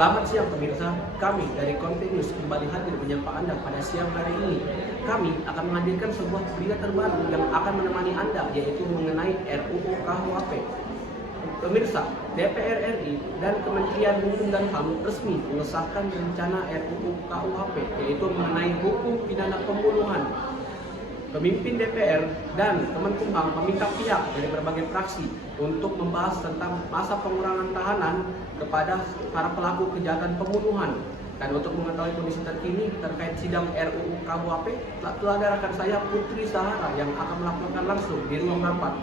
Selamat siang pemirsa, kami dari Kontinus kembali hadir menyapa Anda pada siang hari ini. Kami akan menghadirkan sebuah berita terbaru yang akan menemani Anda, yaitu mengenai RUU KUHP. Pemirsa, DPR RI dan Kementerian Hukum dan HAM resmi mengesahkan rencana RUU KUHP, yaitu mengenai hukum pidana pembunuhan. Pemimpin DPR dan Kemenkumham meminta pihak dari berbagai fraksi untuk membahas tentang masa pengurangan tahanan kepada para pelaku kejahatan pembunuhan. Dan untuk mengetahui kondisi terkini terkait sidang RUU KUHP, telah ada rekan saya Putri Zahara yang akan melaporkan langsung di ruang rapat.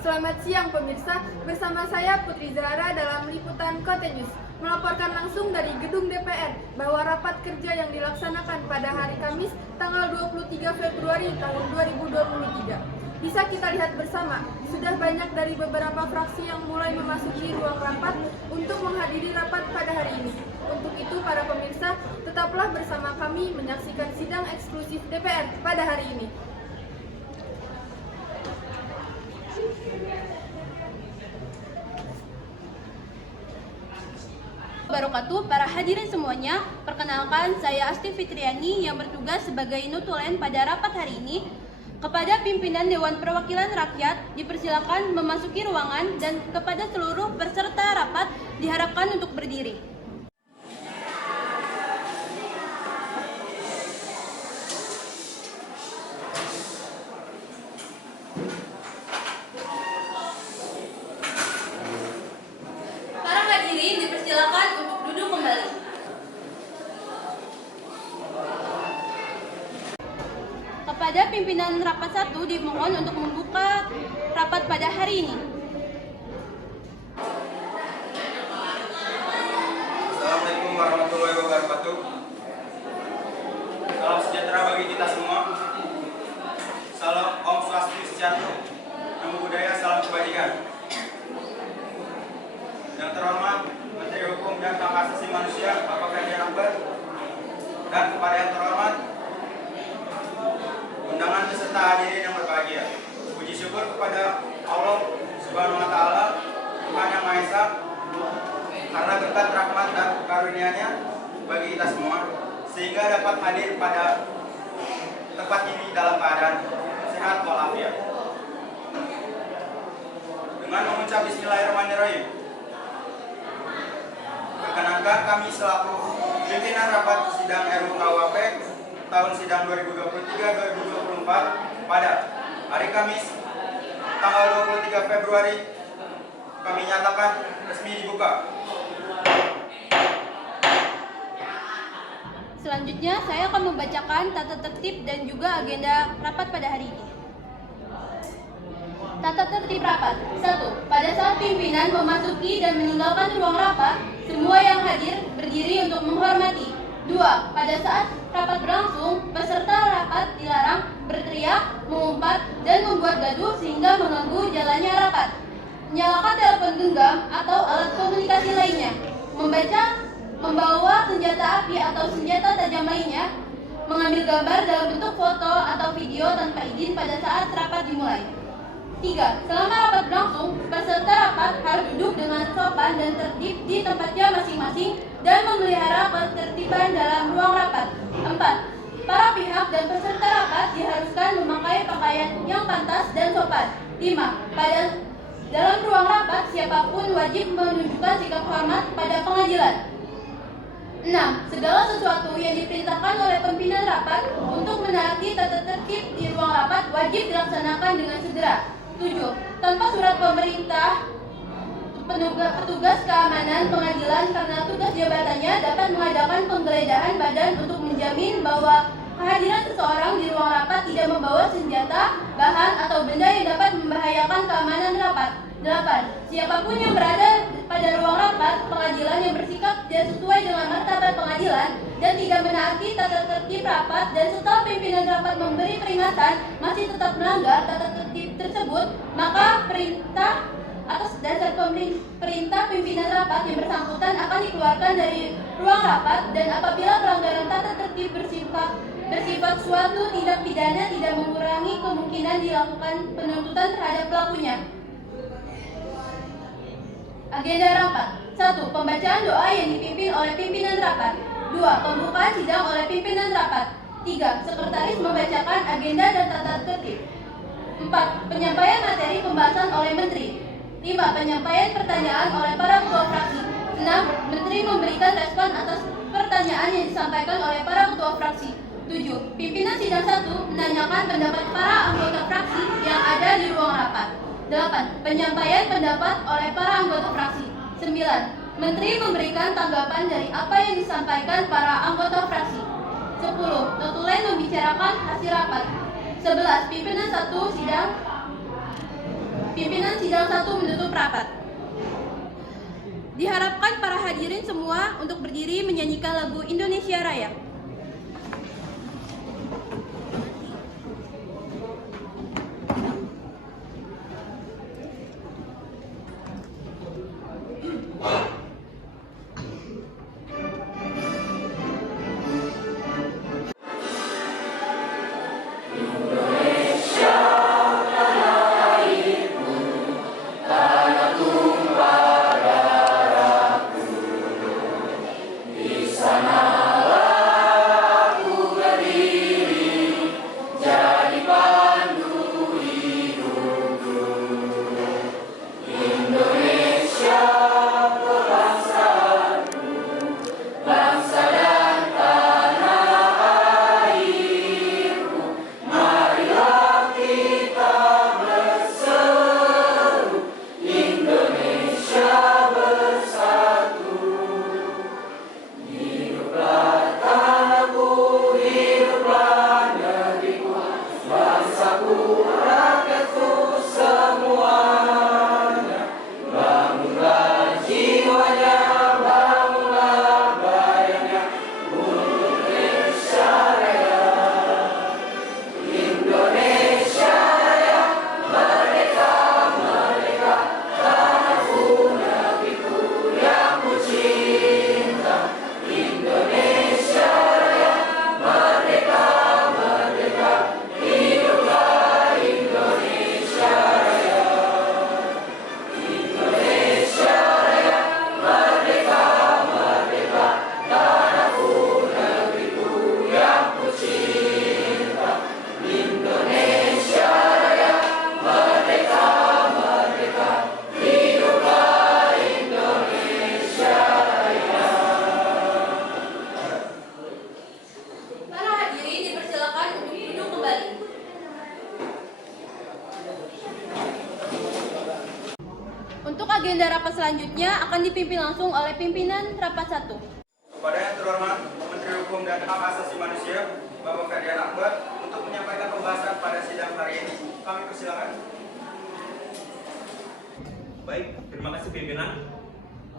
Selamat siang pemirsa, bersama saya Putri Zahara dalam liputan Kontinus melaporkan langsung dari gedung DPR bahwa rapat kerja yang dilaksanakan pada hari Kamis tanggal 23 Februari tahun 2023. Bisa kita lihat bersama, sudah banyak dari beberapa fraksi yang mulai memasuki ruang rapat untuk menghadiri rapat pada hari ini. Untuk itu para pemirsa, tetaplah bersama kami menyaksikan sidang eksklusif DPR pada hari ini. Wabarakatuh, para hadirin semuanya, perkenalkan saya Asti Fitriani yang bertugas sebagai notulen pada rapat hari ini. Kepada pimpinan Dewan Perwakilan Rakyat dipersilakan memasuki ruangan dan kepada seluruh peserta rapat diharapkan untuk berdiri. Para hadirin dipersilakan untuk duduk kembali. Kepada pimpinan rapat 1 dimohon untuk membuka rapat pada hari ini. Assalamualaikum warahmatullahi wabarakatuh. Salam sejahtera bagi kita semua. Salam Om Swastiastu, Namo Buddhaya, salam kebajikan. Yang terhormat Menteri Hukum dan Hak Asasi Manusia Bapak Ferdian Akbar, dan kepada yang terhormat undangan beserta hadirin yang berbahagia. Puji syukur kepada Allah Subhanahu wa Ta'ala, Tuhan Yang Maha Esa, karena berkat rahmat dan karunia-Nya bagi kita semua, sehingga dapat hadir pada tempat ini dalam keadaan sehat walafiat. Dengan mengucap Bismillahirrahmanirrahim, perkenankan kami selaku pimpinan rapat sidang RUU KUHP tahun sidang 2023-2024 pada hari Kamis tanggal 23 Februari kami nyatakan resmi dibuka. Selanjutnya saya akan membacakan tata tertib dan juga agenda rapat pada hari ini. Tata tertib rapat. 1. Pada saat pimpinan memasuki dan meninggalkan ruang rapat, semua yang hadir berdiri untuk menghormati. 2. Pada saat rapat berlangsung, peserta rapat dilarang berteriak, mengumpat, dan membuat gaduh sehingga mengganggu jalannya rapat. Menyalakan telepon genggam atau alat komunikasi lainnya. Membawa senjata api atau senjata tajam lainnya. Mengambil gambar dalam bentuk foto atau video tanpa izin pada saat rapat dimulai. 3. Selama rapat berlangsung, peserta rapat harus duduk dengan sopan dan tertib di tempatnya masing-masing dan memelihara ketertiban dalam ruang rapat. 4. Para pihak dan peserta rapat diharuskan memakai pakaian yang pantas dan sopan. 5. Dalam ruang rapat, siapapun wajib menunjukkan sikap hormat pada pengadilan. 6. Segala sesuatu yang diperintahkan oleh pimpinan rapat untuk menaati tata tertib di ruang rapat wajib dilaksanakan dengan segera. 7. Tanpa surat pemerintah, petugas keamanan pengadilan karena tugas jabatannya dapat mengadakan penggeledahan badan untuk menjamin bahwa kehadiran seseorang di ruang rapat tidak membawa senjata, bahan, atau benda yang dapat membahayakan keamanan rapat. 8. Siapapun yang berada pada ruang rapat pengadilan yang bersikap tidak sesuai dengan martabat pengadilan dan tidak menaati tata tertib rapat dan setelah pimpinan rapat memberi peringatan masih tetap melanggar tata tertib tersebut, maka perintah atas dasar perintah pimpinan rapat yang bersangkutan akan dikeluarkan dari ruang rapat, dan apabila pelanggaran tata tertib bersifat suatu tindak pidana tidak mengurangi kemungkinan dilakukan penuntutan terhadap pelakunya. Agenda rapat. 1. Pembacaan doa yang dipimpin oleh pimpinan rapat. 2. Pembukaan sidang oleh pimpinan rapat. 3. Sekretaris membacakan agenda dan tata tertib. 4. Penyampaian materi pembahasan oleh menteri. 5. Penyampaian pertanyaan oleh para ketua fraksi. 6. Menteri memberikan respon atas pertanyaan yang disampaikan oleh para ketua fraksi. 7. Pimpinan sidang 1 menanyakan pendapat para anggota fraksi yang ada di ruang rapat. 8. Penyampaian pendapat oleh para anggota fraksi. 9. Menteri memberikan tanggapan dari apa yang disampaikan para anggota fraksi. 10. Notulen membicarakan hasil rapat. 11. Pimpinan sidang 1 menutup rapat. Diharapkan para hadirin semua untuk berdiri menyanyikan lagu Indonesia Raya. Agenda rapat selanjutnya akan dipimpin langsung oleh pimpinan rapat 1. Kepada yang terhormat Menteri Hukum dan Hak Asasi Manusia, Bapak Ferdian Akbar, untuk menyampaikan pembahasan pada sidang hari ini, kami persilakan. Baik, terima kasih pimpinan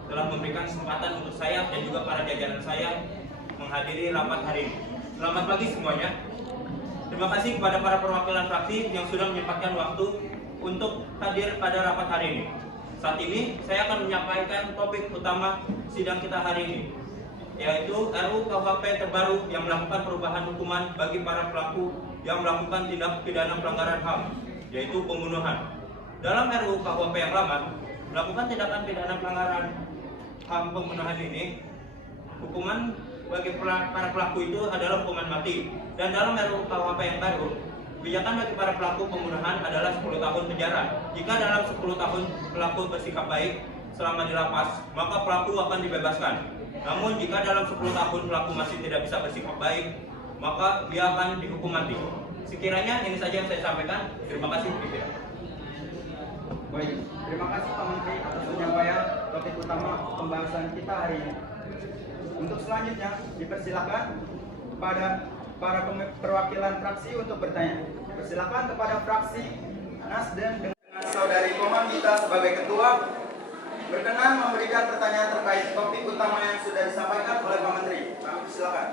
telah memberikan kesempatan untuk saya dan juga para jajaran saya menghadiri rapat hari ini. Selamat pagi semuanya. Terima kasih kepada para perwakilan fraksi yang sudah menyempatkan waktu untuk hadir pada rapat hari ini. Saat ini saya akan menyampaikan topik utama sidang kita hari ini, yaitu RUU KUHP terbaru yang melakukan perubahan hukuman bagi para pelaku yang melakukan tindak pidana pelanggaran HAM, yaitu pembunuhan. Dalam RUU KUHP yang lama, melakukan tindakan pidana pelanggaran HAM pembunuhan ini, hukuman bagi para pelaku itu adalah hukuman mati. Dan dalam RUU KUHP yang baru, kebijakan bagi para pelaku pembunuhan adalah 10 tahun penjara. Jika dalam 10 tahun pelaku bersikap baik selama di lapas, maka pelaku akan dibebaskan. Namun jika dalam 10 tahun pelaku masih tidak bisa bersikap baik, maka dia akan dihukum mati. Sekiranya ini saja yang saya sampaikan. Terima kasih. Baik, terima kasih Pak Menteri atas penyampaian topik utama pembahasan kita hari ini. Untuk selanjutnya, dipersilakan kepada para perwakilan fraksi untuk bertanya. Persilakan kepada fraksi Nasdem dengan Saudari Komangita sebagai ketua berkenan memberikan pertanyaan terkait topik utama yang sudah disampaikan oleh Pak Menteri. Kami persilakan.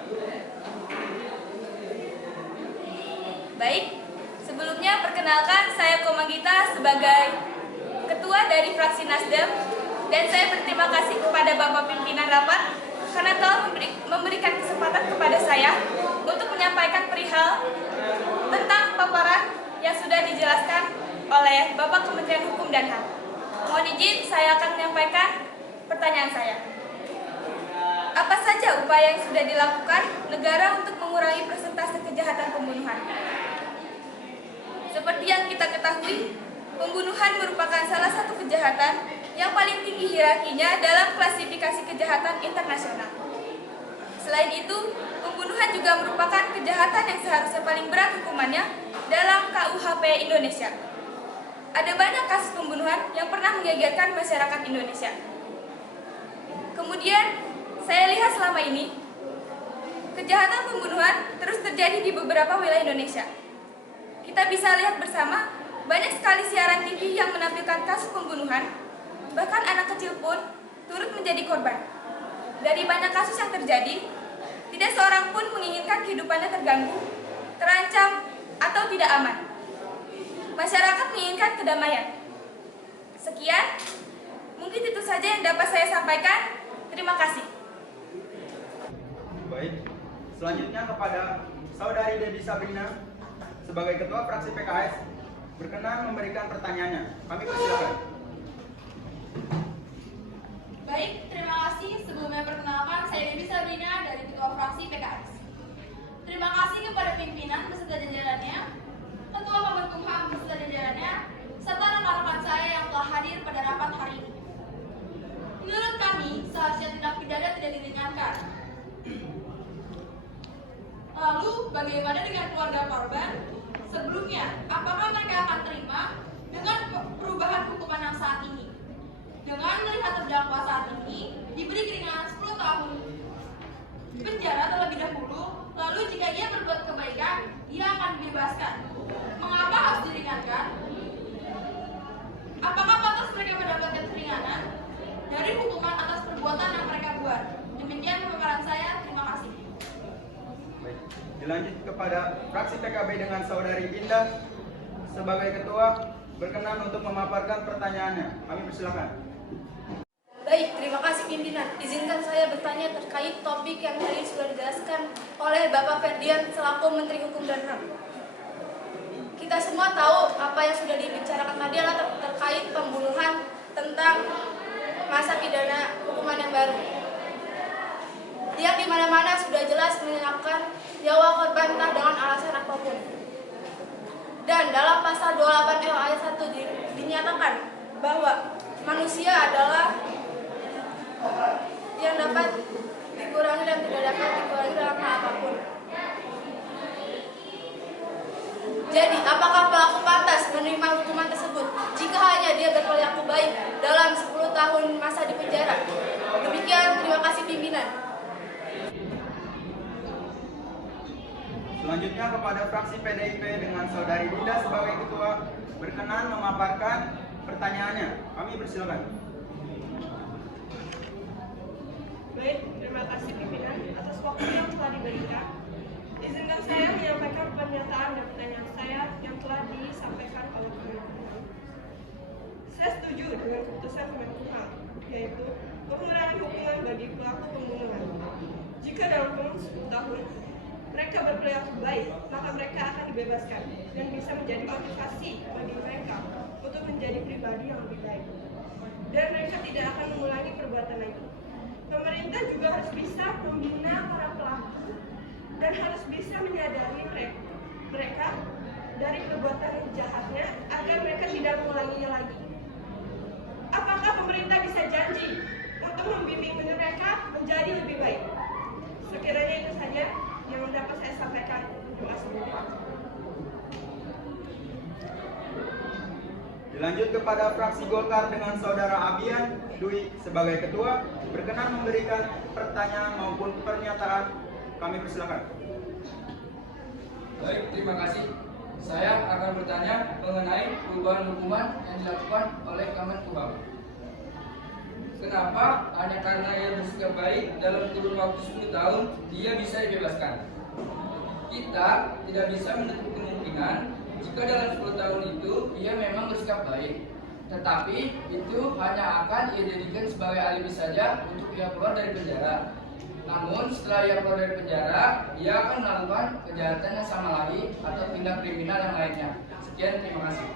Baik, sebelumnya perkenalkan saya Komangita sebagai ketua dari fraksi Nasdem, dan saya berterima kasih kepada Bapak pimpinan rapat karena telah memberikan kesempatan kepada saya untuk menyampaikan perihal tentang paparan yang sudah dijelaskan oleh Bapak Kementerian Hukum dan HAM. Mohon izin, saya akan menyampaikan pertanyaan saya. saja upaya yang sudah dilakukan negara untuk mengurangi persentase kejahatan pembunuhan? Seperti yang kita ketahui, pembunuhan merupakan salah satu kejahatan yang paling tinggi hierarkinya dalam klasifikasi kejahatan internasional. Selain itu, pembunuhan juga merupakan kejahatan yang seharusnya paling berat hukumannya dalam KUHP Indonesia. Ada banyak kasus pembunuhan yang pernah menggegerkan masyarakat Indonesia. Kemudian, saya lihat selama ini, kejahatan pembunuhan terus terjadi di beberapa wilayah Indonesia. Kita bisa lihat bersama, banyak sekali siaran TV yang menampilkan kasus pembunuhan, bahkan anak kecil pun turut menjadi korban. Dari banyak kasus yang terjadi, tidak seorang pun menginginkan kehidupannya terganggu, terancam, atau tidak aman. Masyarakat menginginkan kedamaian. Sekian, mungkin itu saja yang dapat saya sampaikan. Terima kasih. Baik, selanjutnya kepada Saudari Debbie Sabrina sebagai Ketua Fraksi PKS berkenan memberikan pertanyaannya. Kami persilakan. Baik, terima kasih. Sebelumnya perkenalkan, saya Debbie Sabrina dari Ketua Fraksi PKS. Terima kasih kepada pimpinan beserta jajarannya, Ketua Kemenkumham beserta jajarannya, serta rekan-rekan saya yang telah hadir pada rapat hari ini. Menurut kami, seharusnya tindak pidana tidak diringankan. Lalu, bagaimana dengan keluarga korban? Sebelumnya, apakah mereka akan terima dengan perubahan hukuman yang saat ini? Dengan melihat terdakwa saat ini diberi keringanan 10 tahun penjara terlebih dahulu, lalu jika ia berbuat kebaikan, ia akan dibebaskan. Mengapa harus diringankan? Apakah pantas mereka mendapatkan keringanan dari hukuman atas perbuatan yang mereka buat? Demikian pemaparan saya. Terima kasih. Baik, dilanjut kepada Fraksi PKB dengan Saudari Indah sebagai Ketua berkenan untuk memaparkan pertanyaannya. Kami persilakan. Baik, terima kasih pimpinan. Izinkan saya bertanya terkait topik yang tadi sudah dijelaskan oleh Bapak Ferdian selaku Menteri Hukum dan HAM. Kita semua tahu apa yang sudah dibicarakan tadi adalah terkait pembunuhan tentang masa pidana hukuman yang baru. Yang dimana-mana sudah jelas menyelamatkan nyawa korban entah dengan alasan apapun. Dan dalam pasal 28 ayat 1 dinyatakan bahwa manusia adalah yang dapat dikurangi dan tidak dapat dikurangi dalam hal apapun. Jadi, apakah pelaku pantas menerima hukuman tersebut jika hanya dia berperilaku baik dalam 10 tahun masa di penjara? Demikian, terima kasih pimpinan. Selanjutnya kepada Fraksi PDIP dengan Saudari Dinda sebagai Ketua berkenan memaparkan pertanyaannya. Kami persilakan. Baik, terima kasih pimpinan atas waktu yang telah diberikan. Izinkan saya menyampaikan pernyataan dan pertanyaan saya yang telah disampaikan oleh Kemenkumham. Saya setuju dengan keputusan Kemenkumham, yaitu pengurangan hukuman bagi pelaku pembunuhan. Jika dalam kurun 10 tahun mereka berperilaku baik, maka mereka akan dibebaskan dan bisa menjadi motivasi bagi mereka untuk menjadi pribadi yang lebih baik. Dan mereka tidak akan mengulangi perbuatan itu. Pemerintah juga harus bisa membina para pelaku dan harus bisa menyadari mereka dari perbuatan jahatnya agar mereka tidak mengulanginya lagi. Apakah pemerintah bisa janji untuk membimbing mereka menjadi lebih baik? Sekiranya itu saja yang dapat saya sampaikan. Terima kasih. Dilanjut kepada Fraksi Golkar dengan Saudara Abian Dwi sebagai Ketua berkenan memberikan pertanyaan maupun pernyataan. Kami persilakan. Baik, terima kasih. Saya akan bertanya mengenai perubahan hukuman yang dilakukan oleh Kemenkumham. Kenapa hanya karena ia bersikap baik dalam kurun waktu 10 tahun dia bisa dibebaskan? Kita tidak bisa menutup kemungkinan jika dalam 10 tahun itu ia memang bersikap baik, tetapi itu hanya akan ia jadikan sebagai alibi saja untuk ia keluar dari penjara. Namun setelah ia keluar dari penjara, ia akan melakukan kejahatan yang sama lagi atau tindak kriminal yang lainnya. Sekian, terima kasih.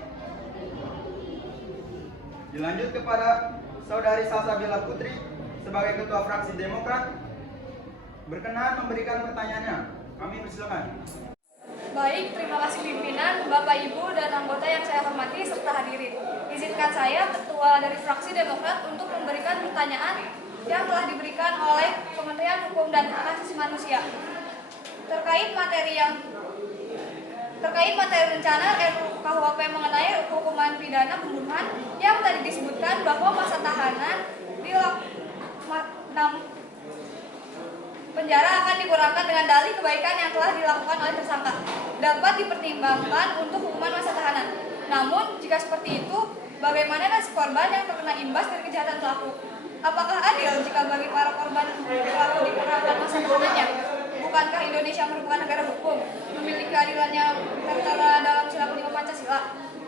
Dilanjut kepada Saudari Salsabila Putri sebagai Ketua Fraksi Demokrat berkenan memberikan pertanyaannya. Kami persilakan. Baik, terima kasih pimpinan, Bapak Ibu dan anggota yang saya hormati serta hadirin. Izinkan saya, Ketua dari Fraksi Demokrat, untuk memberikan pertanyaan yang telah diberikan oleh Kementerian Hukum dan Hak Asasi Manusia terkait materi rencana RUU KUHP mengenai hukuman pidana pembunuhan yang tadi disebutkan bahwa masa tahanan penjara akan dikurangkan dengan dalih kebaikan yang telah dilakukan oleh tersangka dapat dipertimbangkan untuk hukuman masa tahanan. Namun, jika seperti itu, bagaimana nasib korban yang terkena imbas dari kejahatan pelaku? Apakah adil jika bagi para korban pelaku dikurangkan masa tahanannya? Bukankah Indonesia merupakan negara hukum, memiliki keadilannya tertera dalam Sila Kelima Pancasila?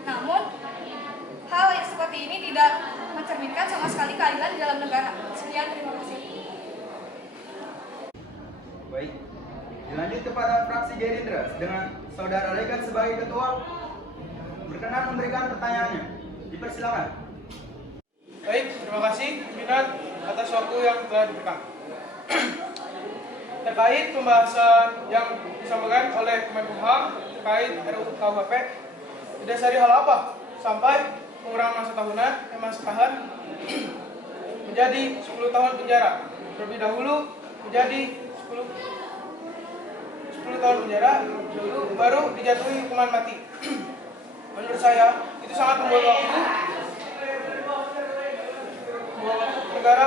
Namun, hal yang seperti ini tidak mencerminkan sama sekali keadilan di dalam negara. Sekian, terima kasih. Baik, dilanjut kepada fraksi Gerindra dengan Saudara Regan sebagai ketua, berkenan memberikan pertanyaannya. Dipersilakan. Baik, terima kasih pimpinan atas waktu yang telah diberikan. Terkait pembahasan yang disampaikan oleh Kemenkumham terkait RUU KUHP, didasari hal apa sampai pengurangan masa tahanan menjadi 10 tahun penjara. Terlebih dahulu menjadi 10 tahun penjara, baru dijatuhi hukuman mati. Menurut saya, itu sangat membuat waktu negara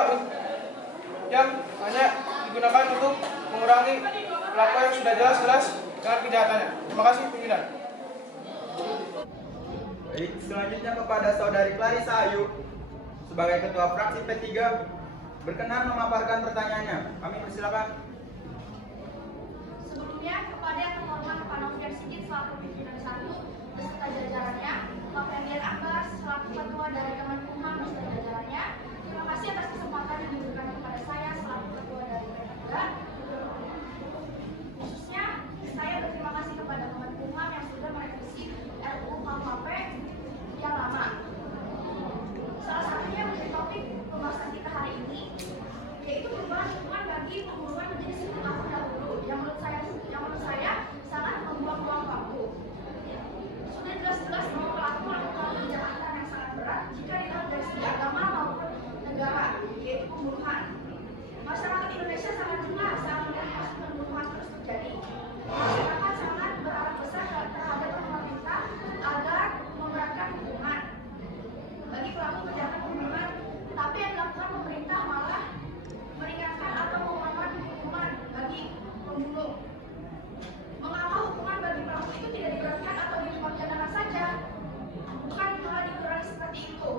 yang hanya digunakan untuk mengurangi pelaku yang sudah jelas-jelas dengan kejahatannya. Terima kasih, pimpinan. Baik, selanjutnya kepada Saudari Clarissa Ayu sebagai ketua fraksi P3, berkenan memaparkan pertanyaannya. Kami persilakan. Sebelumnya, kepada yang terhormat Pak Novian Sigit selaku pimpinan 1 beserta jajarannya, Pak Ferdian Akbar selaku ketua dari Kemenkumham beserta jajarannya, terima kasih atas kesempatan yang diberikan kepada saya selaku ketua dari P3. Khususnya, saya berterima kasih kepada Kemenkumham yang sudah merevisi RUU KUHP yang lama. Salah satunya menjadi topik pembahasan kita hari ini, yaitu perubahan hukuman bagi pembunuhan menjadi 10 tahun dahulu, yang menurut saya sangat membuang-buang waktu. Sudah jelas-jelas bahwa pelaku melakukan kejahatan yang sangat berat jika dilihat dari segi agama maupun negara, yaitu pembunuhan. Masyarakat Indonesia sangat cemas saat melihat kasus pembunuhan terus terjadi. Masyarakat sangat berharap besar terhadap pemerintah agar memberatkan hukuman bagi pelaku kejahatan pembunuhan, tapi yang dilakukan pemerintah malah meringankan atau mengurangi hukuman bagi pembunuh. Mengapa hukuman bagi pelaku itu tidak diberatkan atau dipidanakan saja? Bukan malah dikurangi seperti itu.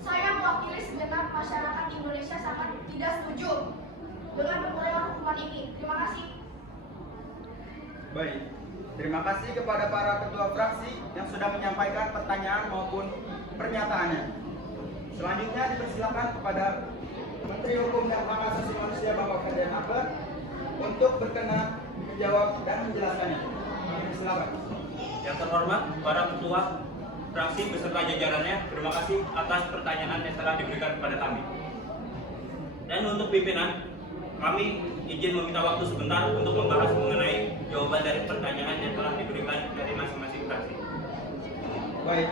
Saya mewakili segenap masyarakat Indonesia sangat tidak setuju dengan pengurangan hukuman ini. Terima kasih. Baik, terima kasih kepada para ketua fraksi yang sudah menyampaikan pertanyaan maupun pernyataannya. Selanjutnya dipersilakan kepada Menteri Hukum dan Hak Asasi Manusia Bapak Ferdian Akbar untuk berkenan menjawab dan menjelaskannya. Silakan. Yang terhormat para ketua fraksi beserta jajarannya, terima kasih atas pertanyaan yang telah diberikan kepada kami. Dan untuk pimpinan, kami izin meminta waktu sebentar untuk membahas mengenai jawaban dari pertanyaan yang telah diberikan dari masing-masing fraksi. Baik,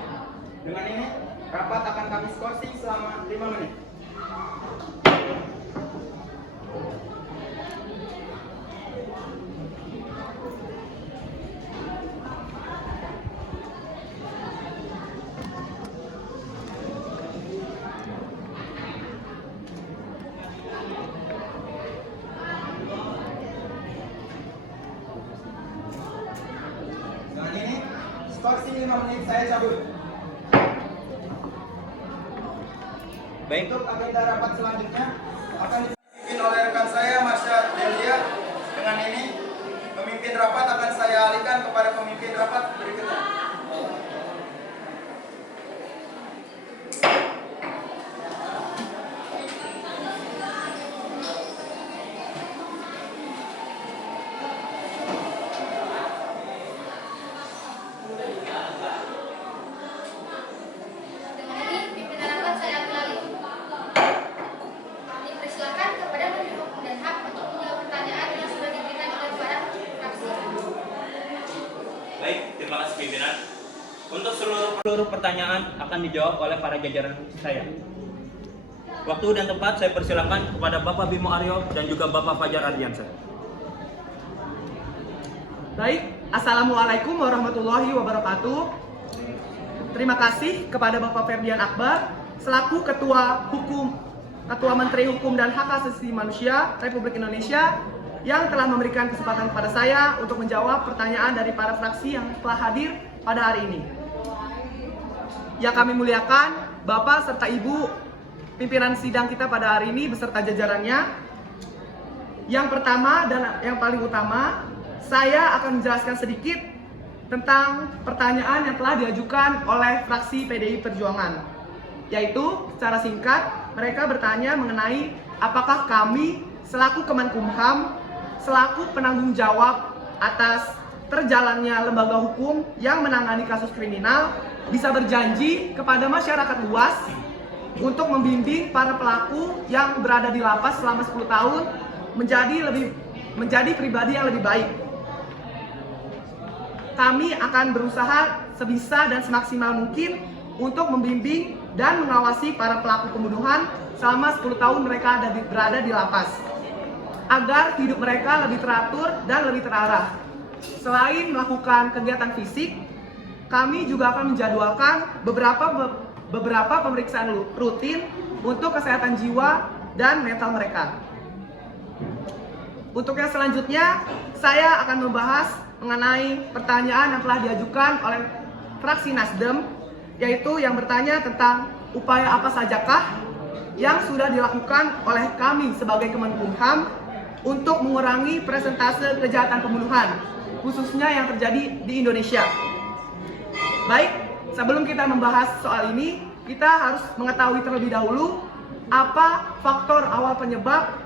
dengan ini rapat akan kami skorsing selama 5 menit. Dengan ini skorsing 5 menit saya cabut. Baik, Untuk agenda rapat selanjutnya akan dipimpin oleh rekan saya Masya Delia. Dengan ini pemimpin rapat akan saya alihkan kepada pemimpin rapat berikutnya. Dengan ini, pimpinan rapat saya ambil alih. kasih pimpinan. Untuk seluruh pertanyaan akan dijawab oleh para jajaran saya. Waktu dan tempat saya persilakan kepada Bapak Bimo Aryo dan juga Bapak Fajar Ardiansyah. Baik, Assalamualaikum warahmatullahi wabarakatuh. Terima kasih kepada Bapak Ferdian Akbar selaku Ketua Menteri Hukum dan Hak Asasi Manusia Republik Indonesia yang telah memberikan kesempatan kepada saya untuk menjawab pertanyaan dari para fraksi yang telah hadir pada hari ini. Yang kami muliakan Bapak serta Ibu pimpinan sidang kita pada hari ini beserta jajarannya. Yang pertama dan yang paling utama, saya akan menjelaskan sedikit tentang pertanyaan yang telah diajukan oleh fraksi PDI Perjuangan. Yaitu, secara singkat, mereka bertanya mengenai apakah kami selaku Kemenkumham, selaku penanggung jawab atas terjalannya lembaga hukum yang menangani kasus kriminal, bisa berjanji kepada masyarakat luas untuk membimbing para pelaku yang berada di lapas selama 10 tahun menjadi pribadi yang lebih baik. Kami akan berusaha sebisa dan semaksimal mungkin untuk membimbing dan mengawasi para pelaku pembunuhan selama 10 tahun mereka berada di lapas, agar hidup mereka lebih teratur dan lebih terarah. Selain melakukan kegiatan fisik, kami juga akan menjadwalkan beberapa pemeriksaan rutin untuk kesehatan jiwa dan mental mereka. Untuk yang selanjutnya, saya akan membahas mengenai pertanyaan yang telah diajukan oleh fraksi Nasdem, yaitu yang bertanya tentang upaya apa sajakah yang sudah dilakukan oleh kami sebagai Kemenkumham untuk mengurangi persentase kejahatan pembunuhan, khususnya yang terjadi di Indonesia. Baik, sebelum kita membahas soal ini, kita harus mengetahui terlebih dahulu apa faktor awal penyebab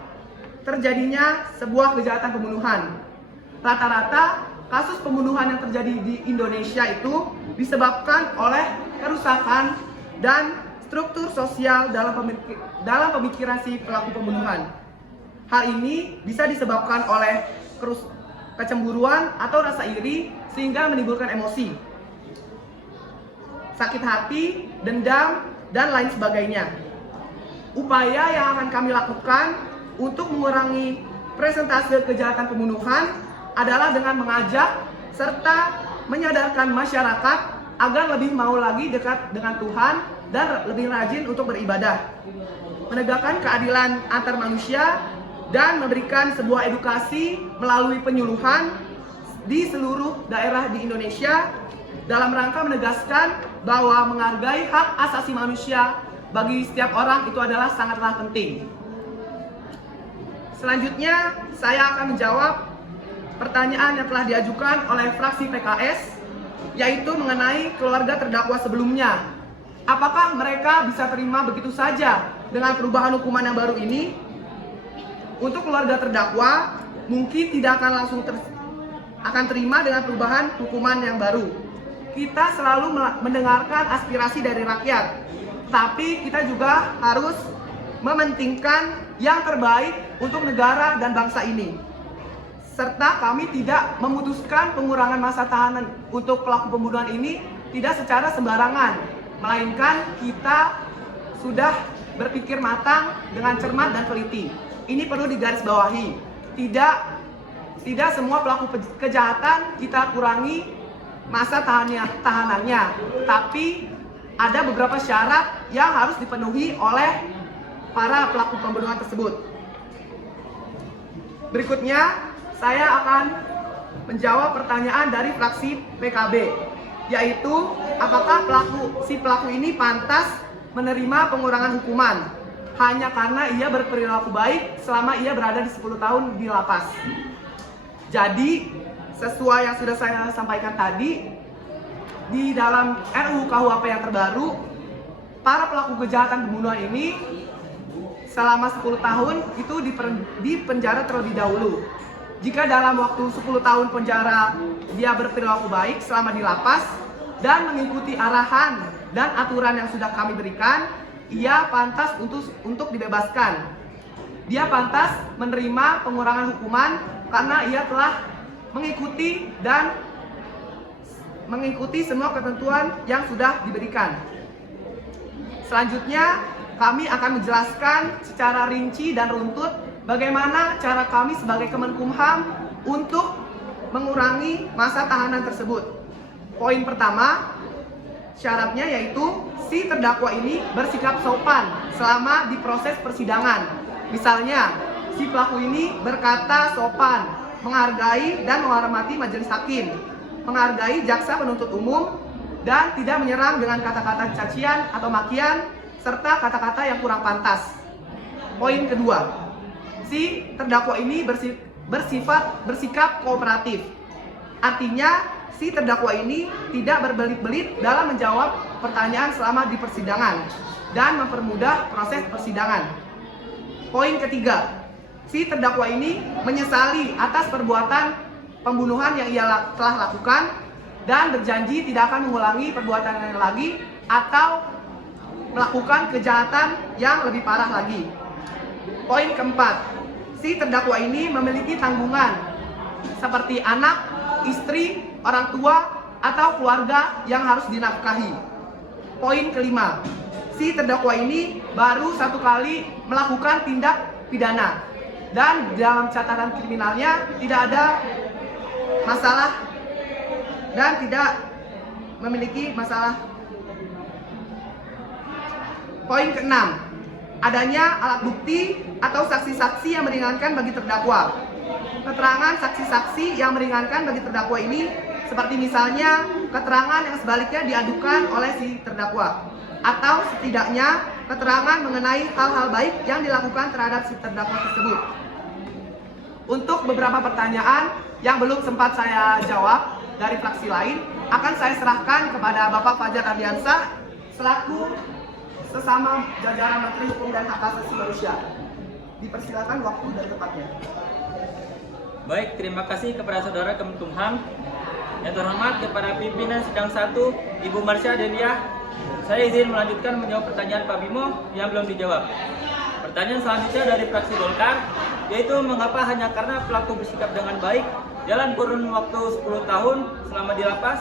terjadinya sebuah kejahatan pembunuhan. Rata-rata kasus pembunuhan yang terjadi di Indonesia itu disebabkan oleh kerusakan dan struktur sosial dalam pemikiran si pelaku pembunuhan. Hal ini bisa disebabkan oleh kecemburuan atau rasa iri sehingga menimbulkan emosi, sakit hati, dendam, dan lain sebagainya. Upaya yang akan kami lakukan untuk mengurangi persentase kejahatan pembunuhan adalah dengan mengajak serta menyadarkan masyarakat agar lebih mau lagi dekat dengan Tuhan dan lebih rajin untuk beribadah, menegakkan keadilan antar manusia, dan memberikan sebuah edukasi melalui penyuluhan di seluruh daerah di Indonesia dalam rangka menegaskan bahwa menghargai hak asasi manusia bagi setiap orang itu adalah sangatlah penting. Selanjutnya, saya akan menjawab pertanyaan yang telah diajukan oleh fraksi PKS, yaitu mengenai keluarga terdakwa sebelumnya. Apakah mereka bisa terima begitu saja dengan perubahan hukuman yang baru ini? Untuk keluarga terdakwa, mungkin tidak akan langsung akan terima dengan perubahan hukuman yang baru. Kita selalu mendengarkan aspirasi dari rakyat, tapi kita juga harus mementingkan yang terbaik untuk negara dan bangsa ini. Serta kami tidak memutuskan pengurangan masa tahanan untuk pelaku pembunuhan ini tidak secara sembarangan, melainkan kita sudah berpikir matang dengan cermat dan teliti. Ini perlu digarisbawahi. Tidak semua pelaku kejahatan kita kurangi masa tahanannya, tapi ada beberapa syarat yang harus dipenuhi oleh para pelaku pembunuhan tersebut. Berikutnya, saya akan menjawab pertanyaan dari fraksi PKB, yaitu apakah si pelaku ini pantas menerima pengurangan hukuman hanya karena ia berperilaku baik selama ia berada di 10 tahun di lapas. Jadi, sesuai yang sudah saya sampaikan tadi, di dalam RUU KUHP yang terbaru, para pelaku kejahatan pembunuhan ini selama 10 tahun itu dipenjara terlebih dahulu. Jika dalam waktu 10 tahun penjara dia berperilaku baik selama di lapas dan mengikuti arahan dan aturan yang sudah kami berikan, ia pantas untuk dibebaskan. Dia pantas menerima pengurangan hukuman karena ia telah mengikuti dan mengikuti semua ketentuan yang sudah diberikan. Selanjutnya, kami akan menjelaskan secara rinci dan runtut bagaimana cara kami sebagai Kemenkumham untuk mengurangi masa tahanan tersebut. Poin pertama, syaratnya yaitu si terdakwa ini bersikap sopan selama di proses persidangan. Misalnya, si pelaku ini berkata sopan, menghargai dan menghormati majelis hakim, menghargai jaksa penuntut umum, dan tidak menyerang dengan kata-kata cacian atau makian, serta kata-kata yang kurang pantas. Poin kedua, si terdakwa ini bersikap kooperatif. Artinya, si terdakwa ini tidak berbelit-belit dalam menjawab pertanyaan selama di persidangan dan mempermudah proses persidangan. Poin ketiga, si terdakwa ini menyesali atas perbuatan pembunuhan yang ia telah lakukan dan berjanji tidak akan mengulangi perbuatan yang lagi atau melakukan kejahatan yang lebih parah lagi. Poin keempat, si terdakwa ini memiliki tanggungan seperti anak, istri, orang tua, atau keluarga yang harus dinafkahi. Poin kelima, si terdakwa ini baru satu kali melakukan tindak pidana dan dalam catatan kriminalnya tidak ada masalah dan tidak memiliki masalah. Poin keenam, adanya alat bukti atau saksi-saksi yang meringankan bagi terdakwa. Keterangan saksi-saksi yang meringankan bagi terdakwa ini seperti misalnya keterangan yang sebaliknya diadukan oleh si terdakwa, atau setidaknya keterangan mengenai hal-hal baik yang dilakukan terhadap si terdakwa tersebut. Untuk beberapa pertanyaan yang belum sempat saya jawab dari fraksi lain, akan saya serahkan kepada Bapak Fajar Ardiansah selaku sesama jajaran Menteri Hukum dan Hak Asasi Manusia. Dipersilakan waktu dan tempatnya. Baik, terima kasih kepada Saudara Kemenkumham. Yang terhormat kepada pimpinan sidang 1, Ibu Marsha Delia, saya izin melanjutkan menjawab pertanyaan Pak Bimo yang belum dijawab. Pertanyaan selanjutnya dari fraksi Golkar, yaitu mengapa hanya karena pelaku bersikap dengan baik dalam kurun waktu 10 tahun selama di lapas,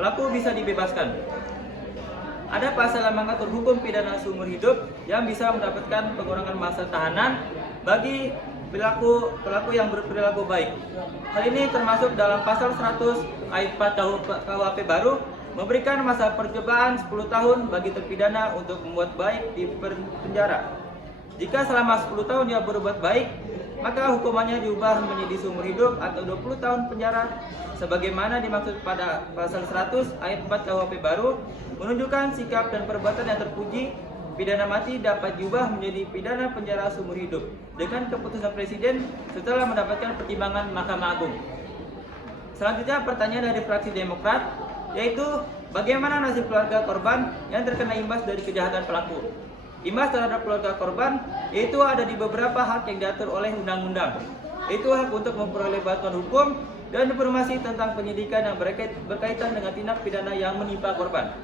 pelaku bisa dibebaskan. Ada pasal yang mengatur hukum pidana seumur hidup yang bisa mendapatkan pengurangan masa tahanan bagi pelaku yang berperilaku baik. Hal ini termasuk dalam pasal 100 ayat 4 KUHP baru, memberikan masa percobaan 10 tahun bagi terpidana untuk membuat baik di penjara. Jika selama 10 tahun dia berbuat baik, maka hukumannya diubah menjadi seumur hidup atau 20 tahun penjara sebagaimana dimaksud pada pasal 100 ayat 4 KUHP baru, menunjukkan sikap dan perbuatan yang terpuji. Pidana mati dapat diubah menjadi pidana penjara seumur hidup dengan keputusan Presiden setelah mendapatkan pertimbangan Mahkamah Agung. Selanjutnya pertanyaan dari fraksi Demokrat, yaitu bagaimana nasib keluarga korban yang terkena imbas dari kejahatan pelaku. Imbas terhadap keluarga korban yaitu ada di beberapa hak yang diatur oleh undang-undang, yaitu hak untuk memperoleh bantuan hukum dan informasi tentang penyidikan yang berkaitan dengan tindak pidana yang menimpa korban.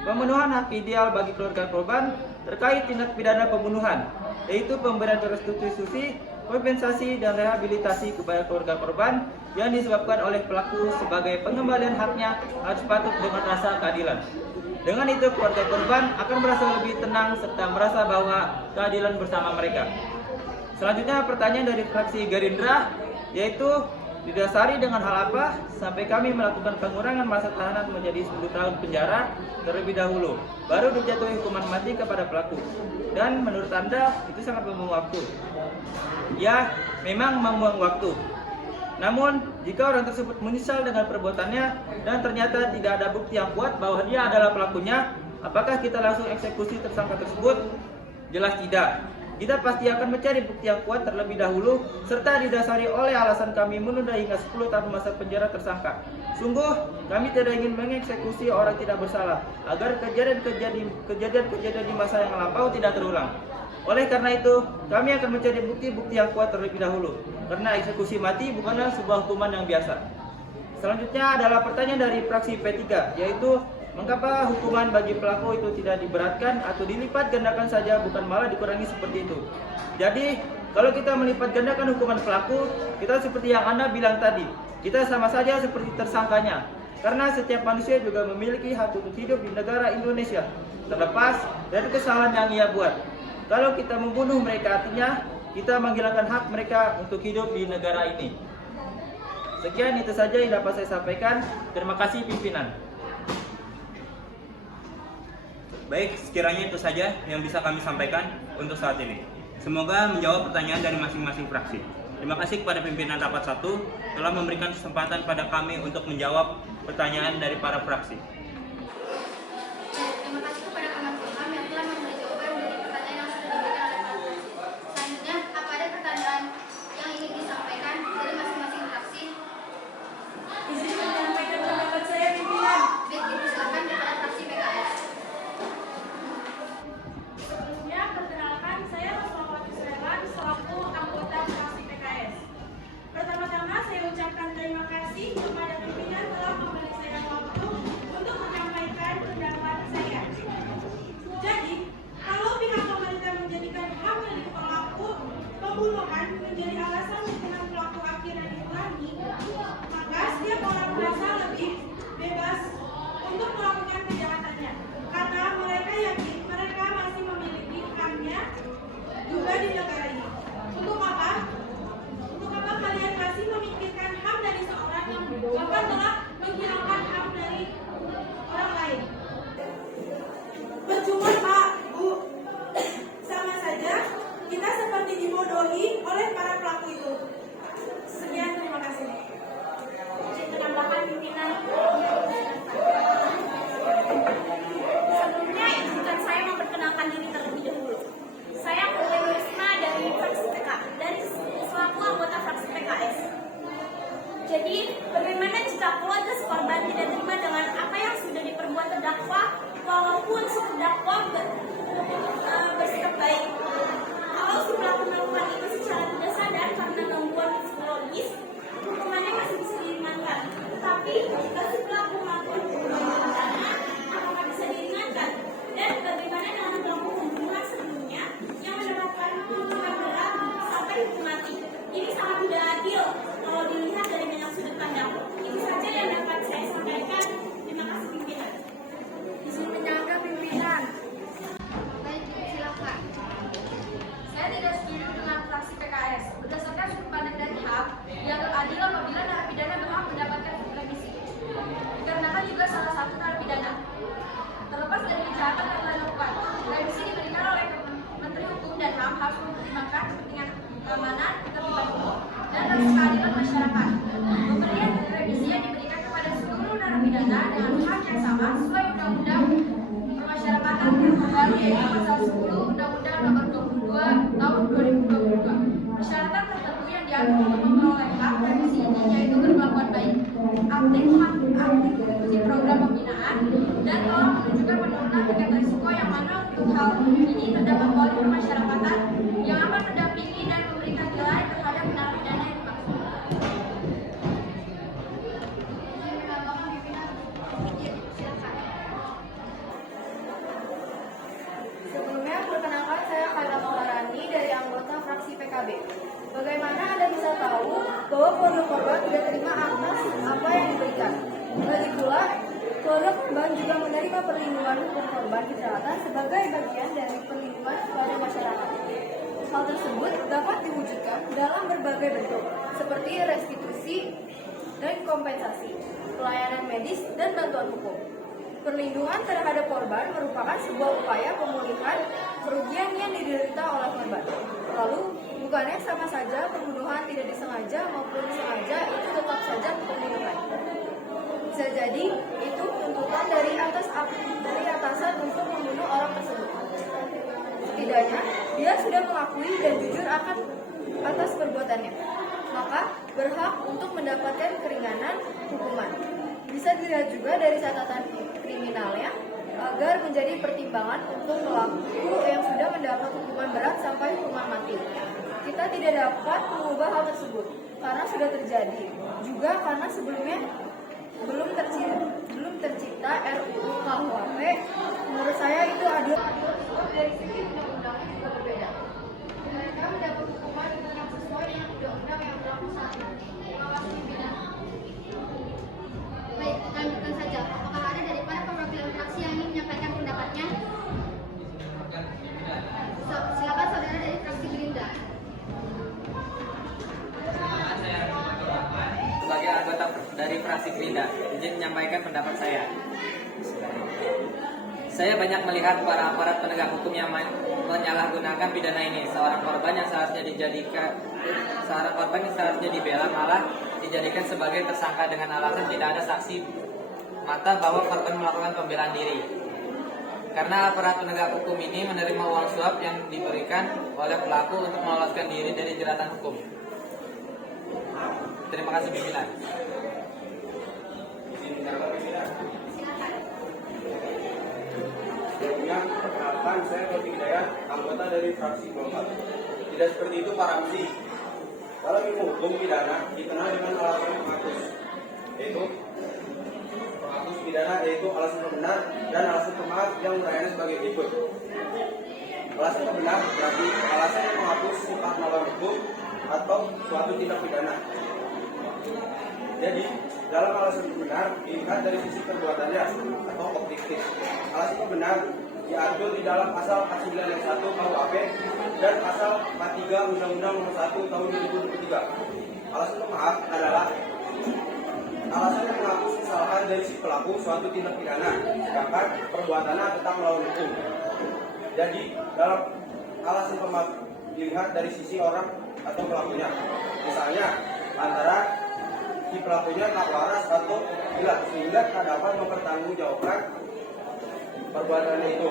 Pemenuhan hak ideal bagi keluarga korban terkait tindak pidana pembunuhan, yaitu pemberian restitusi, kompensasi, dan rehabilitasi kepada keluarga korban yang disebabkan oleh pelaku sebagai pengembalian haknya harus patut dengan rasa keadilan. Dengan itu keluarga korban akan merasa lebih tenang serta merasa bahwa keadilan bersama mereka. Selanjutnya pertanyaan dari fraksi Gerindra, yaitu didasari dengan hal apa sampai kami melakukan pengurangan masa tahanan menjadi 10 tahun penjara terlebih dahulu, baru dijatuhi hukuman mati kepada pelaku. Dan menurut Anda itu sangat membuang waktu. Ya, memang membuang waktu. Namun, jika orang tersebut menyesal dengan perbuatannya dan ternyata tidak ada bukti yang kuat bahwa dia adalah pelakunya, apakah kita langsung eksekusi tersangka tersebut? Jelas tidak. Kita pasti akan mencari bukti yang kuat terlebih dahulu, serta didasari oleh alasan kami menunda hingga 10 tahun masa penjara tersangka. Sungguh, kami tidak ingin mengeksekusi orang tidak bersalah, agar kejadian-kejadian di masa yang lampau tidak terulang. Oleh karena itu, kami akan mencari bukti-bukti yang kuat terlebih dahulu, karena eksekusi mati bukanlah sebuah hukuman yang biasa. Selanjutnya adalah pertanyaan dari fraksi P3, yaitu mengapa hukuman bagi pelaku itu tidak diberatkan atau dilipat gandakan saja, bukan malah dikurangi seperti itu. Jadi, kalau kita melipat gandakan hukuman pelaku, kita seperti yang Anda bilang tadi, kita sama saja seperti tersangkanya. Karena setiap manusia juga memiliki hak untuk hidup di negara Indonesia, terlepas dari kesalahan yang ia buat. Kalau kita membunuh mereka, artinya kita menghilangkan hak mereka untuk hidup di negara ini. Sekian itu saja yang dapat saya sampaikan. Terima kasih pimpinan. Baik, sekiranya itu saja yang bisa kami sampaikan untuk saat ini. Semoga menjawab pertanyaan dari masing-masing fraksi. Terima kasih kepada pimpinan Rapat 1 telah memberikan kesempatan pada kami untuk menjawab pertanyaan dari para fraksi. Terima kasih kepada Kemenkumham yang telah memberi jawaban dari pertanyaan yang sudah diberikan oleh para fraksi. Selanjutnya, apa ada pertanyaan yang ingin disampaikan dari masing-masing fraksi? Izin menyampaikan pendapat saya, pimpinan. Baik, dipersilakan kepada fraksi PKS. Sebelumnya, perkenalkan saya Rosmawati Suleman selaku anggota fraksi PKS. Pertama-tama saya ucapkan terima kasih kepada pimpinan telah memberi saya waktu untuk menyampaikan pendapat saya. Jadi, kalau pihak pemerintah menjadikan hak dari pelaku pembunuhan menjadi alasan hukuman pelaku akhirnya dikurangi, maka setiap orang merasa lebih bebas untuk melakukan kejahatannya, karena mereka yakin mereka masih memiliki haknya juga di negara ini. Untuk apa? Untuk apa kalian masih memikirkan hak dari seorang yang bahkan telah menghilangkan hak dari orang lain? Percuma Pak, Bu, sama saja kita seperti dibodohi oleh para pelaku itu. Sekian, terima kasih. Penambahan pimpinan. Sebelumnya, izinkan saya memperkenalkan diri terlebih dahulu. Saya Putri Risma dari fraksi PKS, dari selaku anggota fraksi PKS. Jadi, bagaimana jika keluarga korban tidak terima dengan apa yang sudah diperbuat terdakwa, walaupun si terdakwa bersikap baik? Kalau si pelaku melakukan itu secara tidak sadar karena gangguan psikologis, hukumannya masih bisa diringankan. Tetapi jika si pelaku melakukan pembunuhan berencana, apakah bisa diringankan? Dan bagaimana dengan pelaku pembunuhan sebelumnya yang mendapatkan hukuman berat sampai hukuman mati? Ini sangat tidak adil kalau dilihat dari banyak sudut pandang. Itu saja yang dapat saya sampaikan. Terima kasih pimpinan. Izin menyangka pimpinan. Baik, silakan. Saya tidak setuju dengan fraksi PKS. Berdasarkan sudut pandang dari HAM, dianggap adil apabila narapidana berhak mendapatkan remisi. Dikarenakan juga salah satu narapidana. Terlepas dari kejahatan yang telah dilakukan, remisi diberikan oleh Menteri Hukum dan HAM harus mempertimbangkan kepentingan keamanan, ketertiban umum, dan rasa keadilan masyarakat. Pemberian remisi yang diberikan kepada seluruh narapidana dengan hak yang sama sesuai Undang-Undang Permasyarakatan baru yaitu pasal 10 Undang-Undang Nomor 22 Tahun 2022. Persyaratan tertentu yang diatur untuk memperoleh hak remisi ini yaitu berkelakuan baik, aktif mengikuti program pembinaan, dan telah menunjukkan penurunan tingkat risiko yang mana untuk hal ini terdapat pola permasyarakatan yang akan mendampingi dan memberikan nilai terhadap narapidana yang dimaksud. Izin menambahkan pimpinan. Iya, silakan. Sebelumnya, perkenalkan saya Khaira Maharani dari anggota fraksi PKB. Bagaimana Anda bisa tahu bahwa keluarga korban tidak terima atas apa yang diberikan? Lagi pula, keluarga korban juga menerima perlindungan hukum korban kejahatan sebagai bagian dari perlindungan kepada masyarakat. Hal tersebut dapat diwujudkan dalam berbagai bentuk, seperti restitusi dan kompensasi, pelayanan medis, dan bantuan hukum. Perlindungan terhadap korban merupakan sebuah upaya pemulihan kerugian yang diderita oleh korban. Lalu, bukannya sama saja pembunuhan tidak disengaja maupun disengaja itu tetap saja pembunuhan. Bisa jadi itu tuntutan dari atasan untuk membunuh orang tersebut. Setidaknya, dia sudah mengakui dan jujur atas perbuatannya, maka berhak untuk mendapatkan keringanan hukuman. Bisa dilihat juga dari catatan kriminalnya agar menjadi pertimbangan untuk pelaku yang sudah mendapat hukuman berat sampai hukuman mati. Kita tidak dapat mengubah hal tersebut karena sudah terjadi, juga karena sebelumnya belum tercipta RUU KUHP. Menurut saya itu adil. Dari segi undang-undangnya juga berbeda. Mereka mendapat hukuman yang sesuai dengan undang-undang yang berlaku saat ini. Terima kasih pimpinan. Baik, lanjut. dari fraksi Gerindra. Izin menyampaikan pendapat saya. Saya banyak melihat para aparat penegak hukum yang menyalahgunakan pidana ini. Seorang korban yang seharusnya dibela malah dijadikan sebagai tersangka dengan alasan tidak ada saksi mata bahwa korban melakukan pembelaan diri. Karena aparat penegak hukum ini menerima uang suap yang diberikan oleh pelaku untuk meloloskan diri dari jeratan hukum. Terima kasih pimpinan. Perkenalkan, saya Taufik Hidayat, anggota dari fraksi Golkar. Tidak seperti itu Pak Ramzi. Dalam ilmu hukum pidana dikenal dengan alasan penghapus, yaitu penghapus pidana yaitu alasan pembenar dan alasan pemaaf yang uraiannya sebagai berikut. Alasan pembenar berarti alasan yang menghapus sifat melawan hukum atau suatu tindak pidana. Jadi, dalam alasan pembenar dilihat dari sisi perbuatannya atau objektif. Alasan pembenar diatur di dalam pasal 49 ayat 1 KUHP dan pasal 43 Undang-Undang Nomor 1 Tahun 2023. Alasan pemaaf adalah alasan yang menghapus kesalahan dari si pelaku suatu tindak pidana, sedangkan perbuatannya tetap melawan hukum. Jadi, dalam alasan pemaaf dilihat dari sisi orang atau pelakunya. Misalnya, antara si pelakunya tak waras atau gila sehingga tak dapat mempertanggungjawabkan perbuatannya itu,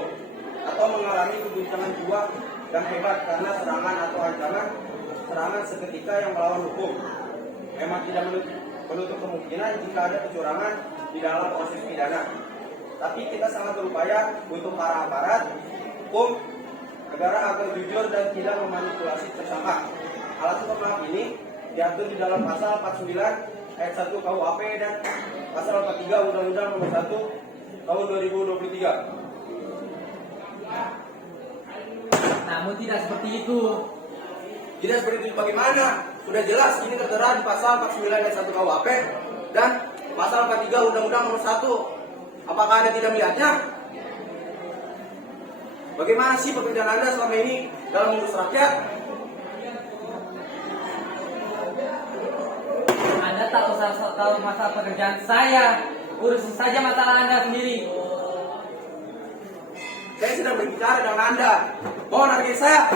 atau mengalami keguncangan jiwa yang hebat karena serangan atau ancaman serangan seketika yang melawan hukum. Memang tidak menutup kemungkinan jika ada kecurangan di dalam proses pidana. Tapi kita sangat berupaya untuk para aparat hukum negara agar jujur dan tidak memanipulasi tersangka. Alasan pemaaf ini diatur di dalam pasal 49 ayat 1 KUHP dan pasal 43 Undang-Undang Nomor 1 Tahun 2023. Namun tidak seperti itu. Tidak seperti itu bagaimana? Sudah jelas ini tertera di pasal 49 ayat 1 KUHP dan pasal 43 Undang-Undang Nomor 1. Apakah Anda tidak melihatnya? Bagaimana sih pekerjaan Anda selama ini dalam mengurus rakyat? Anda tak usah tahu masalah pekerjaan saya. Urusin saja masalah Anda sendiri. Saya sedang berbicara dengan Anda. Mohon hargai saya.